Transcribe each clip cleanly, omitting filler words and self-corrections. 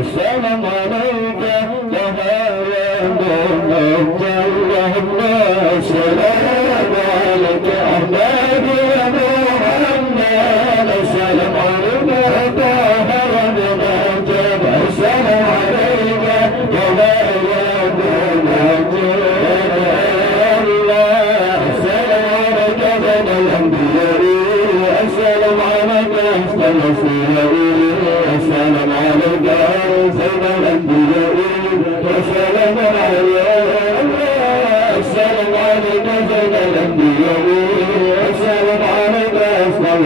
السلام عليك يا هارون النجار اللهم السلام عليك أحمد يا محمد السلام عليك يا هارون النجار السلام عليك يا هارون النجار السلام عليك يا الأنبياء السلام عليك يا الأنبياء السلام عليك سيد الأنبياء السلام عليك السلام عليك سيد الأنبياء السلام عليك أسلم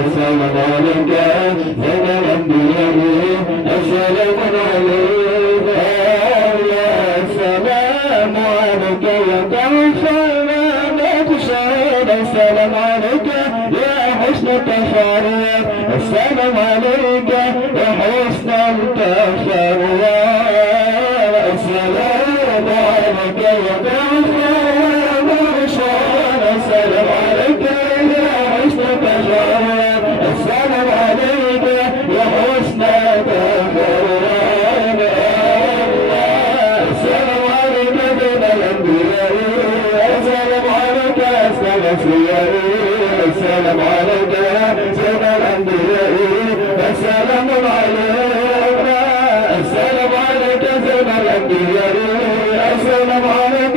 الأنبياء السلام عليك سيد الأنبياء السلام عليك السلام عليك يا السلام عليك يا حسن التفرد السلام عليك يا حسن التفرد السلام عليك يا السلام عليك يا حسن التفرد السلام عليك يا حسن التفرد السلام عليك بين الأنبياء السلام عليك السلام عليك سيد الأنبياء السلام عليك السلام عليك سيد الأنبياء السلام عليك